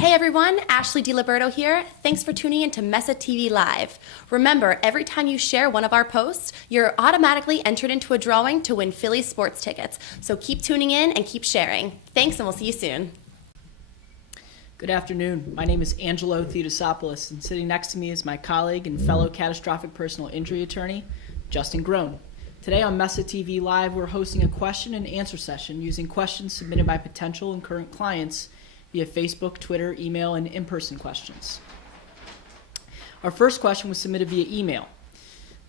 Hey everyone, Ashley DiLiberto here. Thanks for tuning in to Messa TV Live. Remember, every time you share one of our posts, you're automatically entered into a drawing to win Phillies sports tickets. So keep tuning in and keep sharing. Thanks, and we'll see you soon. Good afternoon. My name is Angelo, and sitting next to me is my colleague and fellow catastrophic personal injury attorney, Justin Groen. Today on Messa TV Live, we're hosting a question and answer session using questions submitted by potential and current clients via Facebook, Twitter, email, and in-person questions. Our first question was submitted via email.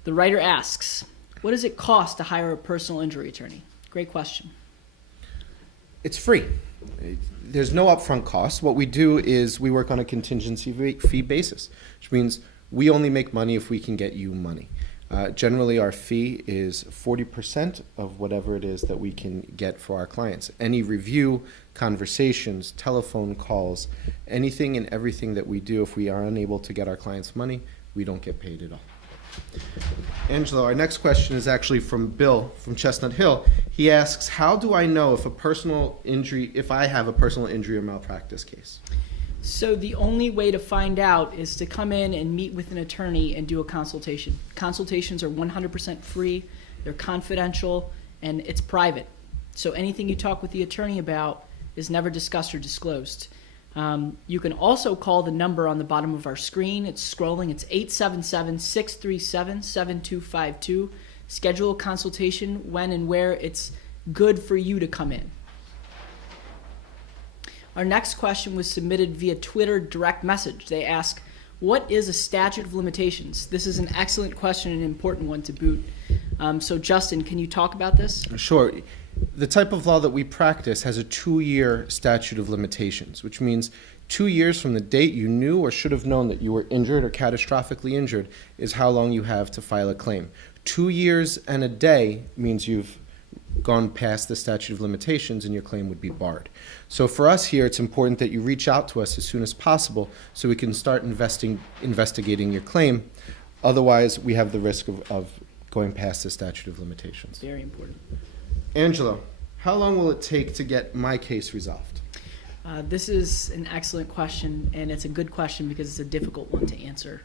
The writer asks, what does it cost to hire a personal injury attorney? Great question. It's free. There's no upfront cost. What we do is we work on a contingency fee basis, which means we only make money if we can get you money. Generally, our fee is 40% of whatever it is that we can get for our clients. Any review, conversations, telephone calls, anything and everything that we do, if we are unable to get our clients money, we don't get paid at all. Angelo, our next question is actually from Bill from Chestnut Hill. He asks, how do I know if I have a personal injury or malpractice case? So the only way to find out is to come in and meet with an attorney and do a consultation. Consultations are 100% free, they're confidential, and it's private. So anything you talk with the attorney about is never discussed or disclosed. You can also call the number on the bottom of our screen. It's scrolling. It's 877-637-7252. Schedule a consultation when and where it's good for you to come in. Our next question was submitted via Twitter direct message. They ask, what is a statute of limitations? This is an excellent question and an important one to boot. So Justin, can you talk about this? Sure. The type of law that we practice has a 2-year statute of limitations, which means 2 years from the date you knew or should have known that you were injured or catastrophically injured is how long you have to file a claim. 2 years and a day means you've gone past the statute of limitations and your claim would be barred. So for us here, it's important that you reach out to us as soon as possible so we can start investigating your claim. Otherwise, we have the risk of going past the statute of limitations. Very important. Angelo, how long will it take to get my case resolved? This is an excellent question, and it's a good question because it's a difficult one to answer.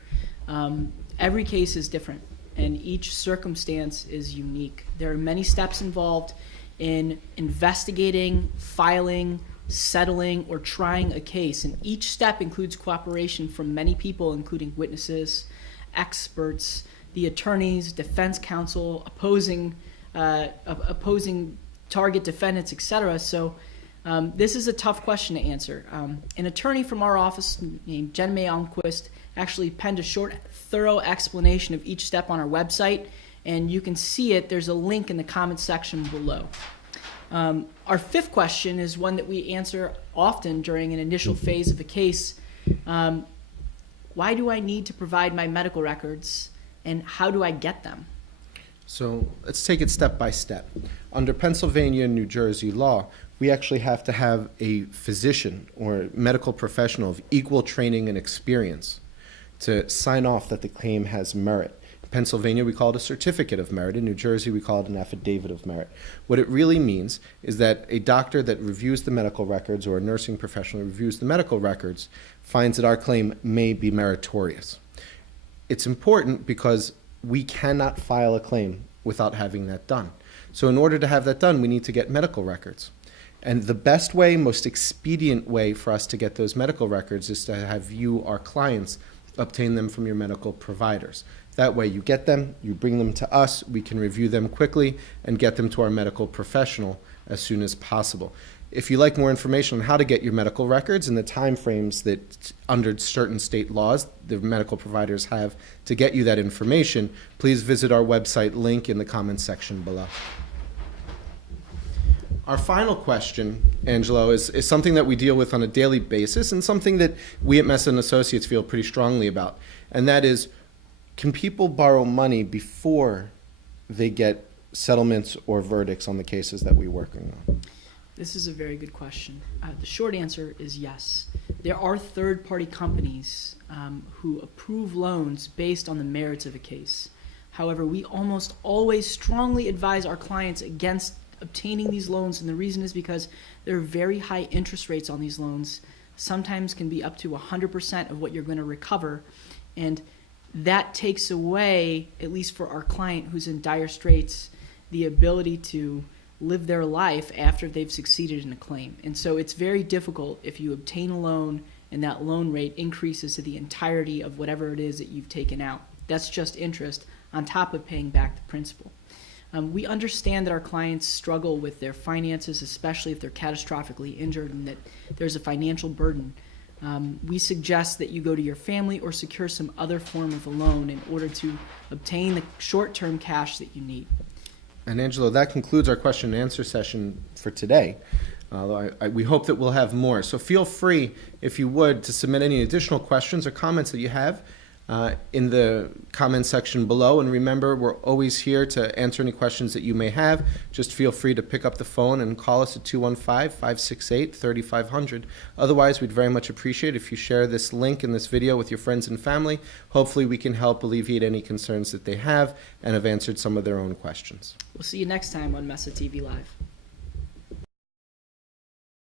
Every case is different, and each circumstance is unique. There are many steps involved in investigating, filing, settling, or trying a case, and each step includes cooperation from many people, including witnesses, experts, the attorneys, defense counsel, opposing target defendants, etc. So this is a tough question to answer. An attorney from our office named Jen May Almquist actually penned a short, thorough explanation of each step on our website, and you can see it. There's a link in the comments section below. Our fifth question is one that we answer often during an initial phase of a case. Why do I need to provide my medical records, and how do I get them? So let's take it step by step. Under Pennsylvania and New Jersey law, we actually have to have a physician or medical professional of equal training and experience to sign off that the claim has merit. In Pennsylvania, we call it a certificate of merit. In New Jersey, we call it an affidavit of merit. What it really means is that a doctor that reviews the medical records or a nursing professional who reviews the medical records finds that our claim may be meritorious. It's important because we cannot file a claim without having that done. So in order to have that done, we need to get medical records. And the best way, most expedient way for us to get those medical records is to have you, our clients, obtain them from your medical providers. That way you get them, you bring them to us, we can review them quickly and get them to our medical professional as soon as possible. If you'd like more information on how to get your medical records and the time frames that under certain state laws the medical providers have to get you that information, please visit our website link in the comments section below. Our final question, Angelo, is something that we deal with on a daily basis and something that we at Messa and Associates feel pretty strongly about. And that is, can people borrow money before they get settlements or verdicts on the cases that we're working on? This is a very good question. The short answer is yes. There are third-party companies who approve loans based on the merits of a case. However, we almost always strongly advise our clients against obtaining these loans, and the reason is because there are very high interest rates on these loans, sometimes can be up to 100% of what you're going to recover. And that takes away, at least for our client who's in dire straits, the ability to live their life after they've succeeded in a claim. And so it's very difficult if you obtain a loan and that loan rate increases to the entirety of whatever it is that you've taken out. That's just interest on top of paying back the principal. We understand that our clients struggle with their finances, especially if they're catastrophically injured and that there's a financial burden. We suggest that you go to your family or secure some other form of a loan in order to obtain the short-term cash that you need. And Angelo, that concludes our question and answer session for today. We hope that we'll have more. So feel free, if you would, to submit any additional questions or comments that you have in the comment section below. And remember, we're always here to answer any questions that you may have. Just feel free to pick up the phone and call us at 215-568-3500. Otherwise, we'd very much appreciate if you share this link in this video with your friends and family. Hopefully, we can help alleviate any concerns that they have and have answered some of their own questions. We'll see you next time on Messa TV Live.